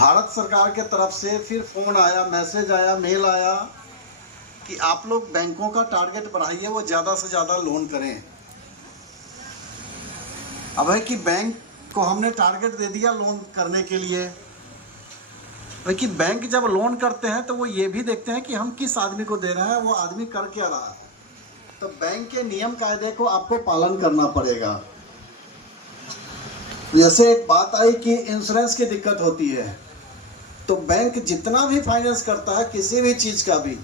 भारत सरकार के तरफ से फिर फ़ोन आया, मैसेज आया, मेल आया कि आप लोग बैंकों का टारगेट बढ़ाइए, वो ज़्यादा से ज़्यादा लोन करें। अब है कि बैंक को हमने टारगेट दे दिया लोन करने के लिए, कि बैंक जब लोन करते हैं तो वो ये भी देखते हैं कि हम किस आदमी को दे रहे हैं, वो आदमी कर क्या रहा है। तो बैंक के नियम कायदे को आपको पालन करना पड़ेगा। जैसे एक बात आई कि इंश्योरेंस की दिक्कत होती है, तो बैंक जितना भी फाइनेंस करता है किसी भी चीज़ का भी,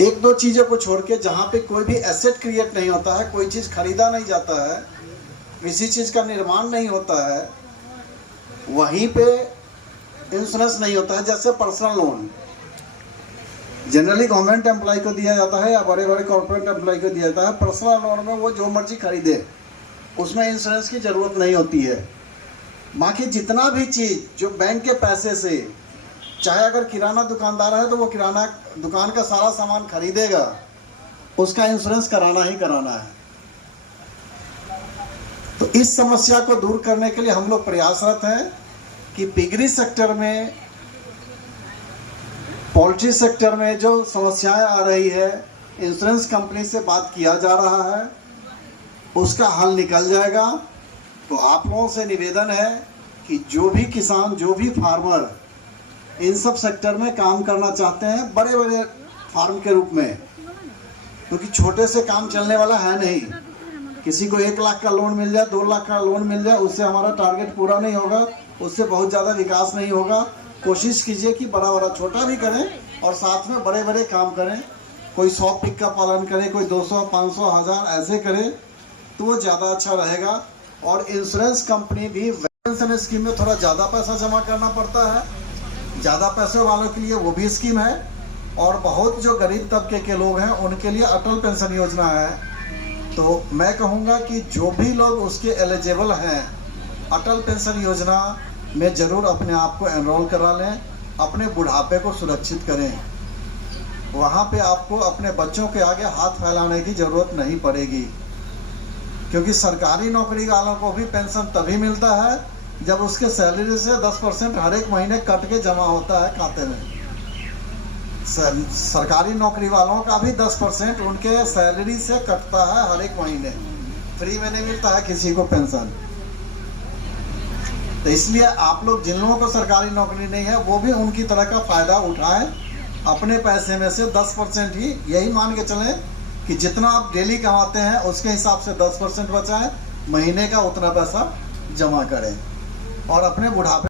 एक दो चीज़ों को छोड़ के जहाँ पे कोई भी एसेट क्रिएट नहीं होता है, कोई चीज़ खरीदा नहीं जाता है, किसी चीज़ का निर्माण नहीं होता है, वहीं पे इंश्योरेंस नहीं होता है। जैसे personal loan generally government employ को दिया जाता है या बड़े बड़े कॉर्पोरेट एम्प्लॉय को दिया जाता है। पर्सनल लोन में वो जो मर्जी खरीदे, उसमें इंश्योरेंस की ज़रूरत नहीं होती है। बाकी जितना भी चीज़ जो बैंक के पैसे से, चाहे अगर किराना दुकानदार है तो वो किराना दुकान का सारा सामान खरीदेगा, उसका इंश्योरेंस कराना ही कराना है। तो इस समस्या को दूर करने के लिए हम लोग प्रयासरत हैं कि पिगरी सेक्टर में, पोल्ट्री सेक्टर में जो समस्याएं आ रही है, इंश्योरेंस कंपनी से बात किया जा रहा है, उसका हल निकल जाएगा। तो आप लोगों से निवेदन है कि जो भी किसान, जो भी फार्मर इन सब सेक्टर में काम करना चाहते हैं, बड़े बड़े फार्म के रूप में, क्योंकि छोटे से काम चलने वाला है नहीं। किसी को 1 लाख का लोन मिल जाए, 2 लाख का लोन मिल जाए, उससे हमारा टारगेट पूरा नहीं होगा, उससे बहुत ज़्यादा विकास नहीं होगा। कोशिश कीजिए कि बड़ा बड़ा छोटा भी करें और साथ में बड़े बड़े काम करें। कोई 100 पिग का पालन करे, कोई 200, 500, 1000 ऐसे करे तो वो ज़्यादा अच्छा रहेगा। और इंश्योरेंस कंपनी भी पेंशन स्कीम में थोड़ा ज़्यादा पैसा जमा करना पड़ता है, ज़्यादा पैसे वालों के लिए वो भी स्कीम है, और बहुत जो गरीब तबके के लोग हैं उनके लिए अटल पेंशन योजना है। तो मैं कहूँगा कि जो भी लोग उसके एलिजिबल हैं, अटल पेंशन योजना में ज़रूर अपने आप को एनरोल करा लें, अपने बुढ़ापे को सुरक्षित करें। वहाँ पे आपको अपने बच्चों के आगे हाथ फैलाने की ज़रूरत नहीं पड़ेगी, क्योंकि सरकारी नौकरी वालों को भी पेंशन तभी मिलता है जब उसके सैलरी से 10% हर एक महीने कट के जमा होता है खाते में। सरकारी नौकरी वालों का भी 10% उनके सैलरी से कटता है हर एक महीने, फ्री में नहीं मिलता है किसी को पेंशन। तो इसलिए आप लोग, जिन लोगों को सरकारी नौकरी नहीं है, वो भी उनकी तरह का फ़ायदा उठाएं। अपने पैसे में से 10% ही, यही मान के चलें कि जितना आप डेली कमाते हैं उसके हिसाब से 10% बचाएं, महीने का उतना पैसा जमा करें और अपने बुढ़ापे